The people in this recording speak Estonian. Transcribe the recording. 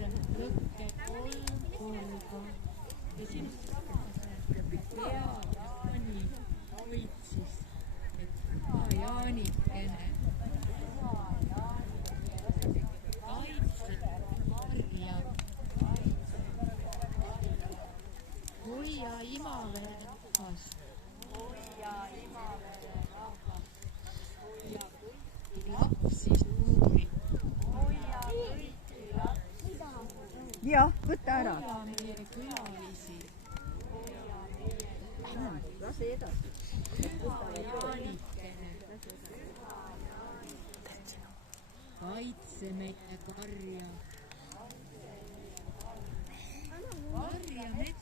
lõkke 3 korda. Ja siin Jaani hoidsis, et Jaanikene kaitseb karja. Hoia Imavere rahvast. Ja kõiki lapsi suuri. Jah, võta ära. Hoia meie külalisi. Lase edasi. Jaanikene. Kaitse meie karja. Karja metsa.